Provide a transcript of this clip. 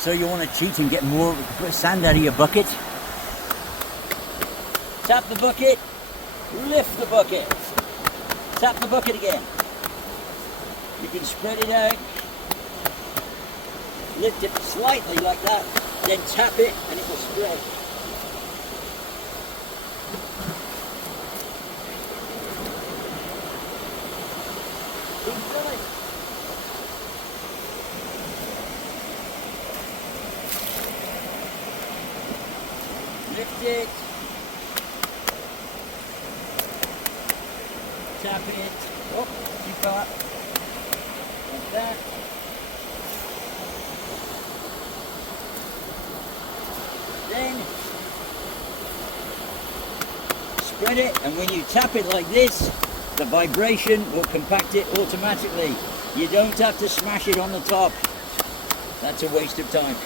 So you want to cheat and get more sand out of your bucket? Tap the bucket, lift the bucket, tap the bucket again. You can spread it out, lift it slightly like that, then tap it and it will spread. Keep filling. Lift it. Tap it. Oh, keep up. Like that. Then spread it, and when you tap it like this, the vibration will compact it automatically. You don't have to smash it on the top. That's a waste of time.